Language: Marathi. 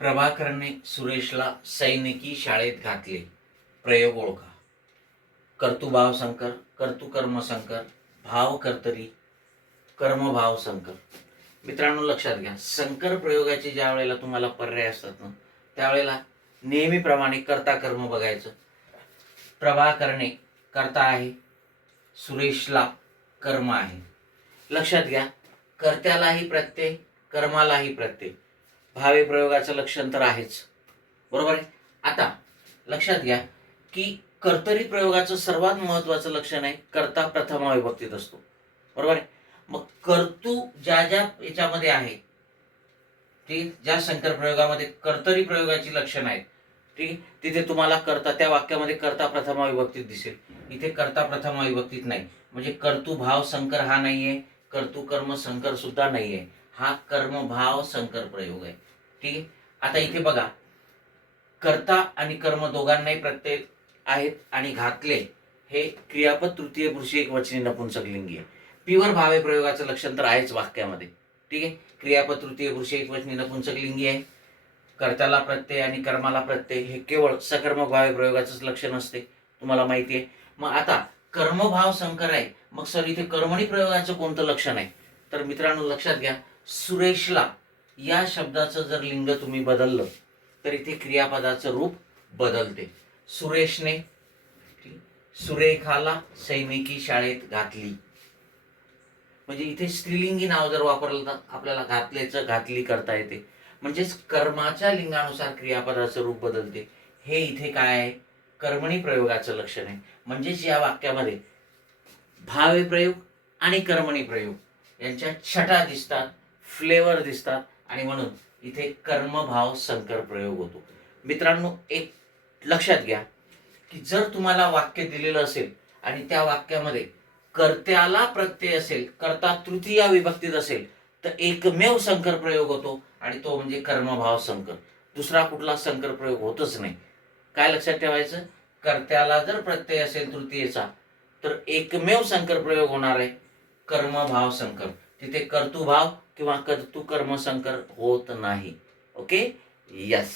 प्रभाकरने सुरेशला सैनिकी शाळेत घातले. प्रयोग ओळखा. कर्तुभाव संकर कर्तुकर्म संकर भाव कर्तरी कर्मभाव संकर. मित्रांनो लक्षात घ्या. संकर प्रयोगाचे ज्या वेळेला तुम्हाला पर्याय असतात ना त्यावेळेला नेहमीप्रमाणे कर्ता कर्म बघायचं. प्रभाकरणे कर्ता आहे सुरेशला कर्म आहे. लक्षात घ्या कर्त्यालाही प्रत्यय कर्मालाही प्रत्यय. भावे प्रयोगाचं लक्षण तर आहेच. बरोबर आहे? आता लक्षात घ्या की कर्तरी प्रयोगाचं सर्वात महत्वाचं लक्षण आहे कर्ता प्रथम विभक्तीत असतो. बरोबर आहे? मग कर्तू ज्या ज्या याच्यामध्ये आहे ठीक ज्या शंकर प्रयोगामध्ये कर्तरी प्रयोगाची लक्षण आहेत ठीक तिथे तुम्हाला कर्ता त्या वाक्यामध्ये कर्ता प्रथमा विभक्तीत दिसेल. इथे कर्ता प्रथमा विभक्तीत नाही. म्हणजे कर्तू भाव संकर हा नाही आहे कर्तू कर्म संकर सुद्धा नाहीये. हा कर्मभाव संकर प्रयोग आहे. ठीक आहे? आता इथे बघा. कर्ता आणि कर्म दोघांनाही प्रत्यय आहेत आणि घातले. हे क्रियापद तृतीय पुरुषी एक वचनी नपुंसकलिंगी आहे. पिवर भावे प्रयोगाचं लक्षण तर आहेच वाक्यामध्ये. ठीक आहे? क्रियापद तृतीय पुरुषी एक वचनी नपुंसकलिंगी आहे. कर्त्याला प्रत्यय आणि कर्माला प्रत्यय हे केवळ सकर्मक भावे प्रयोगाचंच लक्षण असते. तुम्हाला माहिती आहे. मग आता कर्मभाव संकर आहे. मग सर इथे कर्मणी प्रयोगाचं कोणतं लक्षण आहे? तर मित्रांनो लक्षात घ्या. सुरेशला या शब्दाचं जर लिंग तुम्ही बदललं तर इथे क्रियापदाचं रूप बदलते. सुरेशने सुरेखाला सैनिकी शाळेत घातली. म्हणजे इथे स्त्रीलिंगी नाव जर वापरलं तर आपल्याला घातल्याचं घातली करता येते. म्हणजेच कर्माच्या लिंगानुसार क्रियापदाचं रूप बदलते. हे इथे काय आहे? कर्मणी प्रयोगाचं लक्षण आहे. म्हणजेच या वाक्यामध्ये भावे प्रयोग आणि कर्मणी प्रयोग यांच्या छटा दिसतात. फ्लेवर दिसतात आणि म्हणून इथे कर्मभाव संकर प्रयोग होतो. मित्रांनो एक लक्षात घ्या की जर तुम्हाला वाक्य दिलेलं असेल आणि त्या वाक्यामध्ये कर्त्याला प्रत्यय असेल कर्ता तृतीया विभक्तीत असेल तर एकमेव संकर प्रयोग होतो आणि तो म्हणजे कर्मभाव संकर. दुसरा कुठला संकर प्रयोग होतच नाही. काय लक्षात ठेवायचं? कर्त्याला जर प्रत्यय असेल तृतीयेचा तर एकमेव संकर प्रयोग होणार आहे. कर्मभाव संकर. तिथे कर्तुभाव किंवा कर्तुकर्म संकर होत नाही. Okay yes